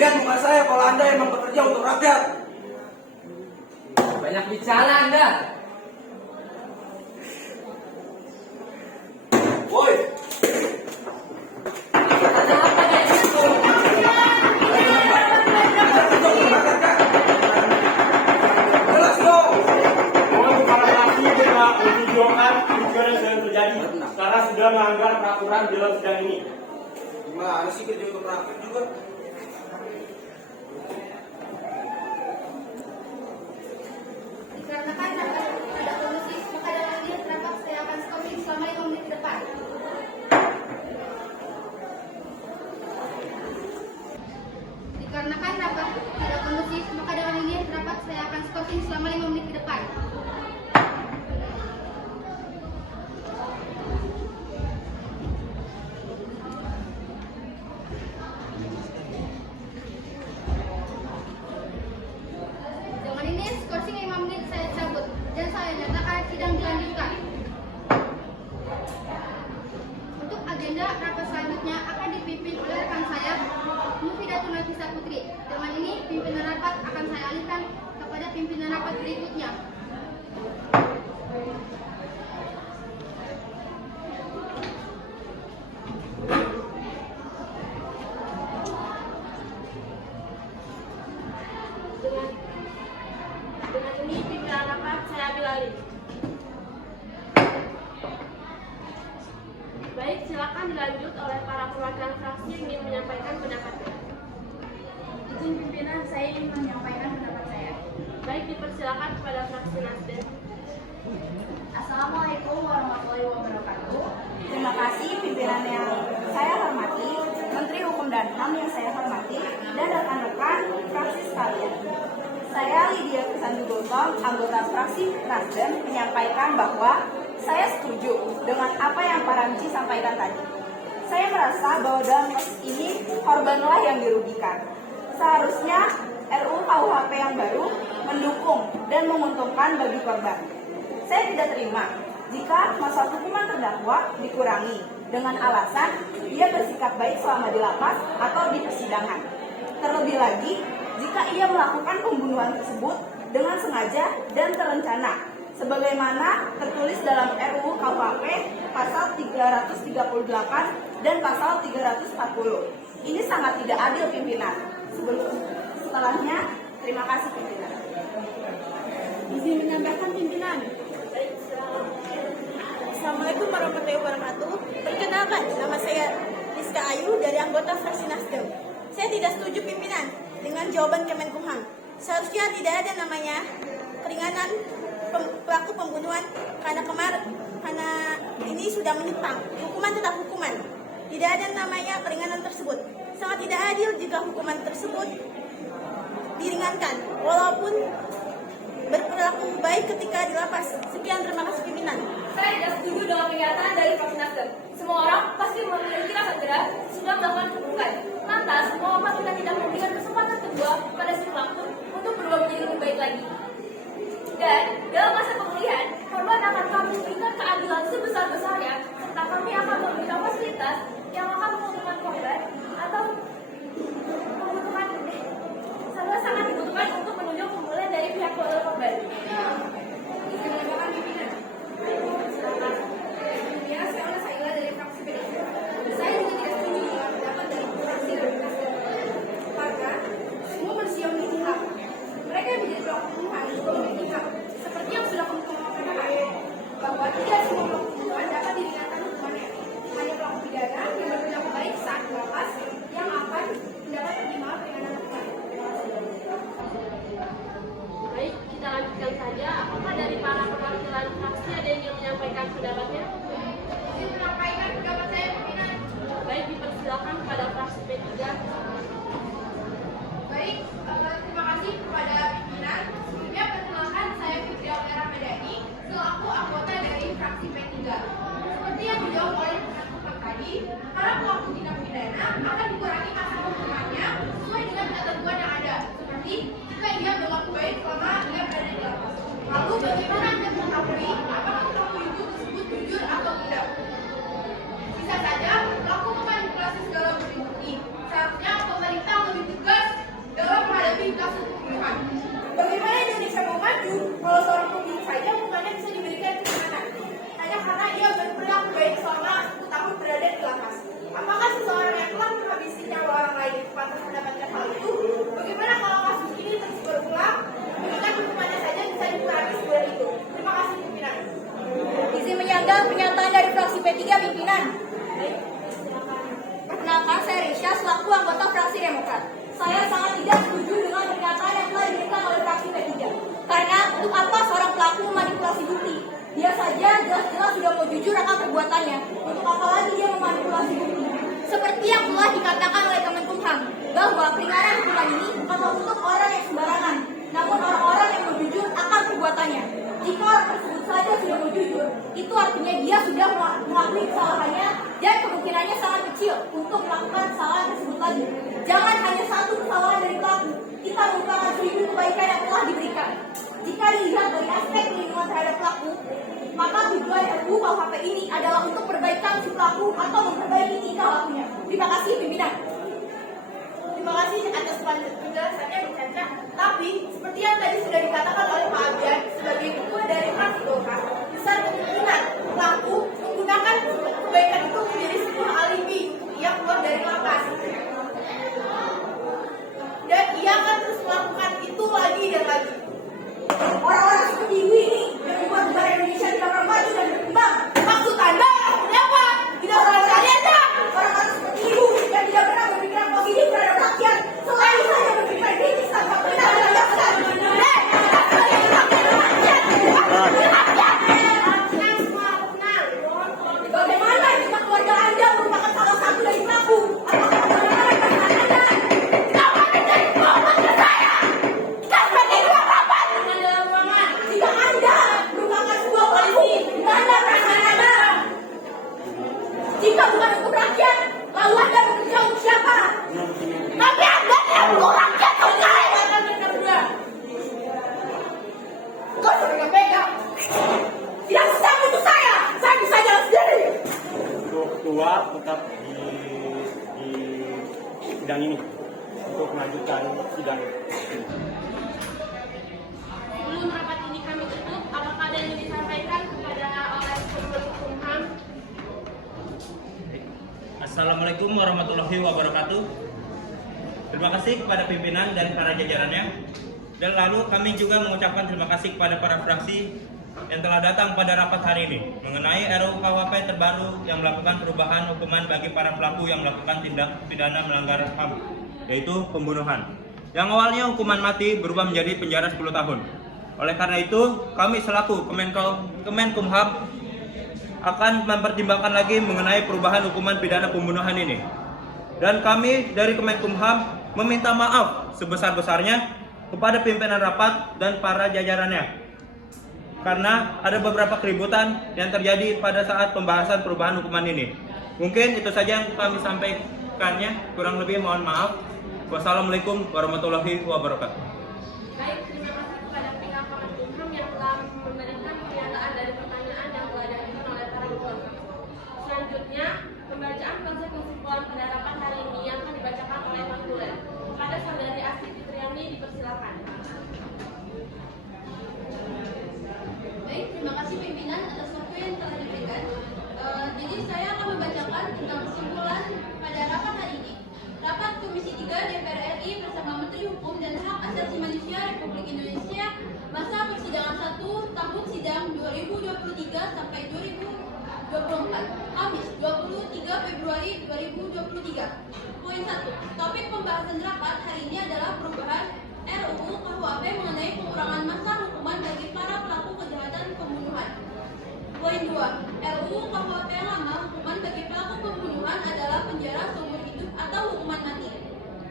Lihat muka saya kalau Anda memang bekerja untuk rakyat. Banyak bicara Anda. Woi. Karena sudah melanggar peraturan dalam sidang ini. Gimana sih kerja untuk rakyat juga? Dikarenakan rapat tidak kondusif, maka dalam diri rapat saya akan skorsing selama 5 menit ke depan. Dikarenakan rapat tidak kondusif, maka dalam diri rapat saya akan skorsing selama 5 menit ke depan. Dengan ini skorsing 5 menit saya cabut dan saya nyatakan sidang dilanjutkan. Untuk agenda rapat selanjutnya akan dipimpin oleh rekan saya, Mufidatun Nafisa Putri. Dengan ini pimpinan rapat akan saya alihkan kepada pimpinan rapat berikutnya. Dengan ini pimpinan rapat saya ambil alih. Baik, silakan dilanjut oleh para perwakilan fraksi yang ingin menyampaikan pendapatnya. Izin pimpinan, saya ingin menyampaikan pendapat saya. Baik, dipersilakan kepada fraksi Nasdem. Assalamualaikum warahmatullahi wabarakatuh. Terima kasih pimpinan yang saya hormati, Menteri Hukum dan HAM yang saya hormati, dan rekan-rekan fraksi sekalian. Saya Lydia Krisanti Gultom, anggota fraksi Nasdem, menyampaikan bahwa saya setuju dengan apa yang Pak Ramzi sampaikan tadi. Saya merasa bahwa dalam kasus ini korbanlah yang dirugikan. Seharusnya RUU KUHP yang baru mendukung dan menguntungkan bagi korban. Saya tidak terima jika masa hukuman terdakwa dikurangi dengan alasan ia bersikap baik selama di lapas atau di persidangan. Terlebih lagi, jika ia melakukan pembunuhan tersebut dengan sengaja dan terencana, sebagaimana tertulis dalam RUU KUHP pasal 338 dan pasal 340. Ini sangat tidak adil, pimpinan. Setelahnya, terima kasih, pimpinan. Izin menambahkan, pimpinan. Assalamualaikum warahmatullahi wabarakatuh. Perkenalkan, nama saya Rizka Ayu dari anggota fraksi Nasdem. Saya tidak setuju, pimpinan, dengan jawaban Kemenkumham. Seharusnya tidak ada namanya keringanan pelaku pembunuhan karena ini sudah menyimpang. Hukuman tetap hukuman. Tidak ada namanya keringanan tersebut. Sangat tidak adil jika hukuman tersebut diringankan, walaupun berperilaku baik ketika di lapas. Sekian, terima kasih, pimpinan. Saya tidak setuju dengan pernyataan dari fraksi Nasdem. Semua orang pasti memiliki rasa jerah sudah melakukan keburukan. Lantas, mengapa kita tidak memberikan kesempatan kedua pada si pelaku untuk berubah menjadi lebih baik lagi? Dan dalam masa pemulihan, korban akan kami berikan keadilan sebesar-besarnya, serta kami akan memberikan fasilitas yang akan menguntungkan korban atau sangat dibutuhkan untuk menunjuk pemulihan dari pihak keluarga korban. Izin menambahkan, pimpinan. Ya, saya Saila dari fraksi PDIP. Saya juga tidak setuju dengan pendapat dari fraksi Nasdem. Karena semua manusia memiliki hak. Mereka yang menjadi pelaku pembunuhan juga memiliki hak. Seperti yang sudah kami kemukakan bahwa tidak semua pelaku pembunuhan dapat diringankan hukumannya. Hanya pelaku pidana yang berperilaku baik saat di lapas yang akan mendapat pertimbangan peringanan hukuman. Baik, kita lanjutkan saja. Apakah dari para perwakilan fraksi ada yang ingin menyampaikan pendapatnya? Izin menyampaikan pendapat saya, pimpinan. Baik, dipersilakan kepada fraksi P3. Baik, terima kasih kepada pimpinan. Sebelumnya perkenalkan, saya Fitri Almera Medani selaku anggota dari fraksi P3. Seperti yang dijawab oleh Kemenkumham tadi, para pelaku tindak pidana akan dikurangi masa hukumannya sesuai dengan ketentuan yang ada. Seperti jika ia berlaku baik selama ia berada di lapas. Lalu bagaimana Anda mengetahui apakah pelaku itu tersebut jujur atau tidak? Bisa saja pelaku memanipulasi segala bukti. Seharusnya pemerintah lebih tegas dalam menghadapi kasus pembunuhan. Bagaimana Indonesia mau maju kalau seorang pembunuh saja bukannya bisa diberikan kesenangan hanya karena ia berperilaku baik selama 10 tahun berada di lapas? Apakah seseorang yang telah menghabisi nyawa orang lain pantas mendapatkan hal itu? Bagaimana kalau kasus ini terus berulang? Mengingat hukumannya saja bisa dikurangi sebulan itu. Terima kasih, pimpinan. Izin menyanggal pernyataan dari fraksi P3, pimpinan. Perkenalkan, saya Risha selaku anggota fraksi Demokrat. Saya sangat tidak setuju dengan pernyataan yang telah diberikan oleh fraksi P3. Karena untuk apa seorang pelaku memanipulasi bukti? Dia saja jelas-jelas sudah mau jujur akan perbuatannya. Untuk apa lagi dia memanipulasi bukti? Seperti yang telah dikatakan oleh Kemenkumham, bahwa peringanan hukuman ini bukan untuk orang yang sembarangan, namun orang-orang yang mau jujur akan perbuatannya. Jika orang tersebut saja sudah mau jujur, itu artinya dia sudah mengakui kesalahannya dan kemungkinannya sangat kecil untuk melakukan kesalahan tersebut lagi. Jangan hanya satu kesalahan dari pelaku, kita merupakan 1000 kebaikan yang telah diberikan. Jika dilihat dari aspek perlindungan terhadap pelaku, maka tujuan RUU KUHP ini adalah untuk perbaikan si pelaku atau memperbaiki tingkah lakunya. Terima kasih, pimpinan. Terima kasih atas penjelasannya, Bu Caca. Tapi, seperti yang tadi sudah dikatakan oleh Pak Abian sebagai ketua dari fraksi Golkar, besar kemungkinan pelaku menggunakan kebaikan itu menjadi sebuah alibi untuk ia keluar dari lapas. Dan ia akan terus melakukan itu lagi dan lagi. Orang-orang seperti ibu ini yang membuat negara Indonesia tidak pernah maju dan berkembang. Maksud Anda apa? Tidak salah kalian dah. Orang-orang seperti ibu yang tidak pernah berpikiran positif terhadap rakyat, selalu saja berpikir kritis tanpa pernah keluar tetap di sidang ini untuk melanjutkan sidang. Sebelum rapat ini kami tutup, apakah ada yang disampaikan kepada oleh Kemenkumham? Assalamualaikum warahmatullahi wabarakatuh. Terima kasih kepada pimpinan dan para jajarannya. Dan lalu kami juga mengucapkan terima kasih kepada para fraksi yang telah datang pada rapat hari ini mengenai RUU KUHP terbaru yang melakukan perubahan hukuman bagi para pelaku yang melakukan tindak pidana melanggar HAM, yaitu pembunuhan. Yang awalnya hukuman mati berubah menjadi penjara 10 tahun. Oleh karena itu, kami selaku Kemenkumham akan mempertimbangkan lagi mengenai perubahan hukuman pidana pembunuhan ini. Dan kami dari Kemenkumham meminta maaf sebesar-besarnya kepada pimpinan rapat dan para jajarannya karena ada beberapa keributan yang terjadi pada saat pembahasan perubahan hukuman ini. Mungkin itu saja yang kami sampaikannya, kurang lebih mohon maaf. Wassalamualaikum warahmatullahi wabarakatuh. Baik, terima kasih kepada pihak Kemenkumham yang telah memberikan pernyataan dari pertanyaan yang telah diajukan oleh para peserta. Selanjutnya, pembacaan konsep kesimpulan pada rapat hari ini yang akan dibacakan oleh Notulen. Kepada Saudari Asih Fitriani dipersilakan. Baik, terima kasih pimpinan atas waktu yang telah diberikan. Jadi saya akan membacakan tentang kesimpulan pada rapat hari ini. Rapat Komisi 3 DPR RI bersama Menteri Hukum dan Hak Asasi Manusia Republik Indonesia masa persidangan 1 tahun sidang 2023 sampai 2024 Kamis 23 Februari 2023. Poin 1. Topik pembahasan rapat hari ini adalah perubahan RUU KUHP mengenai pengurangan masa hukuman bagi para pelaku kejahatan pembunuhan. Poin 2. RUU KUHP lama hukuman bagi pelaku pembunuhan adalah penjara seumur hidup atau hukuman mati.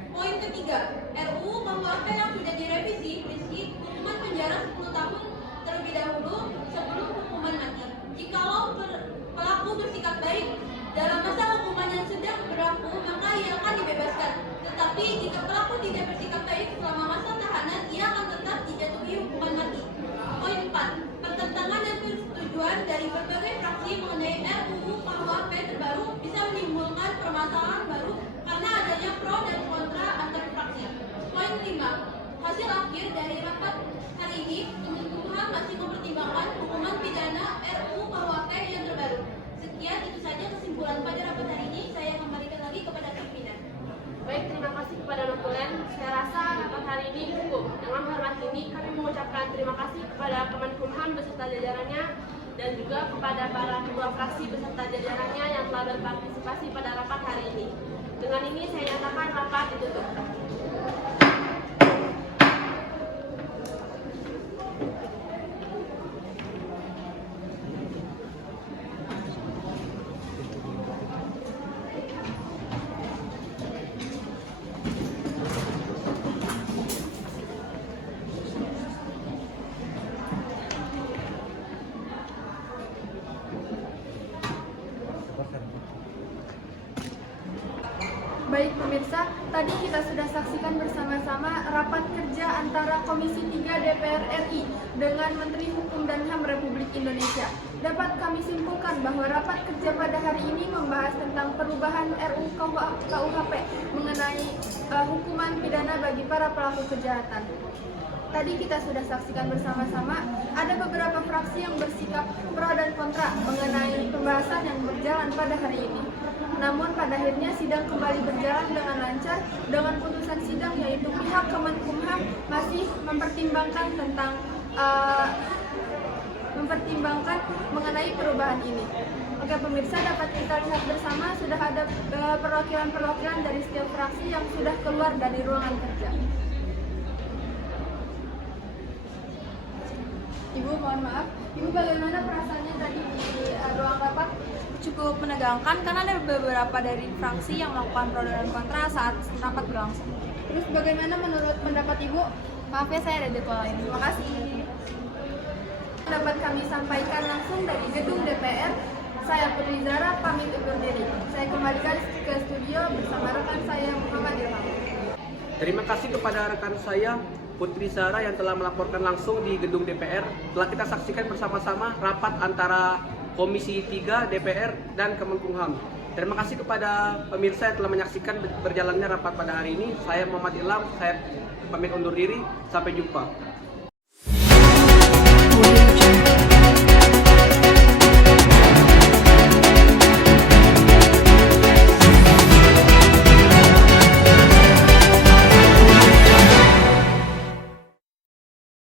Poin ketiga. RUU KUHP yang sudah direvisi berisi hukuman penjara 10 tahun terlebih dahulu sebelum hukuman mati. Jikalau pelaku bersikap baik dalam masa hukuman yang sedang berlaku, maka ia akan dibebaskan. Tetapi jika pelaku tidak bersikap baik selama masa tahanan, ia akan tetap dijatuhi hukuman mati. Poin 4. Pertentangan dan persetujuan dari berbagai fraksi mengenai RUU KUHP terbaru bisa menimbulkan permasalahan baru karena adanya pro dan kontra antar fraksi. Poin 5. Hasil akhir dari rapat hari ini, Kemenkumham masih mempertimbangkan hukuman pidana RUU KUHP yang terbaru. Sekian, itu saja kesimpulan pada rapat hari ini. Saya kembalikan lagi kepada pimpinan. Baik, terima kasih kepada Notulen. Saya rasa rapat hari ini cukup. Dengan hormat ini, kami mengucapkan terima kasih kepada Kemenkumham beserta jajarannya dan juga kepada para ketua fraksi beserta jajarannya yang telah berpartisipasi pada rapat hari ini. Dengan ini, saya nyatakan rapat ditutup. Baik pemirsa, tadi kita sudah saksikan bersama-sama rapat kerja antara Komisi 3 DPR RI dengan Menteri Hukum dan HAM Republik Indonesia. Dapat kami simpulkan bahwa rapat kerja pada hari ini membahas tentang perubahan RUU KUHP mengenai hukuman pidana bagi para pelaku kejahatan. Tadi kita sudah saksikan bersama-sama ada beberapa fraksi yang bersikap pro dan kontra mengenai pembahasan yang berjalan pada hari ini. Namun pada akhirnya sidang kembali berjalan dengan lancar dengan putusan sidang yaitu pihak Kemenkumham masih mempertimbangkan mengenai perubahan ini. Oke pemirsa, dapat kita lihat bersama sudah ada perwakilan-perwakilan dari setiap fraksi yang sudah keluar dari ruangan kerja. Ibu, mohon maaf. Ibu, bagaimana perasaannya tadi di ruang rapat? Cukup menegangkan karena ada beberapa dari fraksi yang melakukan pro dan kontra saat rapat berlangsung. Terus bagaimana menurut pendapat Ibu? Maaf ya, saya ada jadwal lain. Terima kasih. Dapat kami sampaikan langsung dari gedung DPR. Saya Putri Zahra pamit undur diri. Saya kembalikan ke studio bersama rekan saya Muhammad Ilham. Terima kasih kepada rekan saya Putri Zahra yang telah melaporkan langsung di gedung DPR. Telah kita saksikan bersama-sama rapat antara Komisi 3 DPR dan Kemenkumham. Terima kasih kepada pemirsa yang telah menyaksikan berjalannya rapat pada hari ini. Saya Muhammad Ilham, saya pamit undur diri. Sampai jumpa.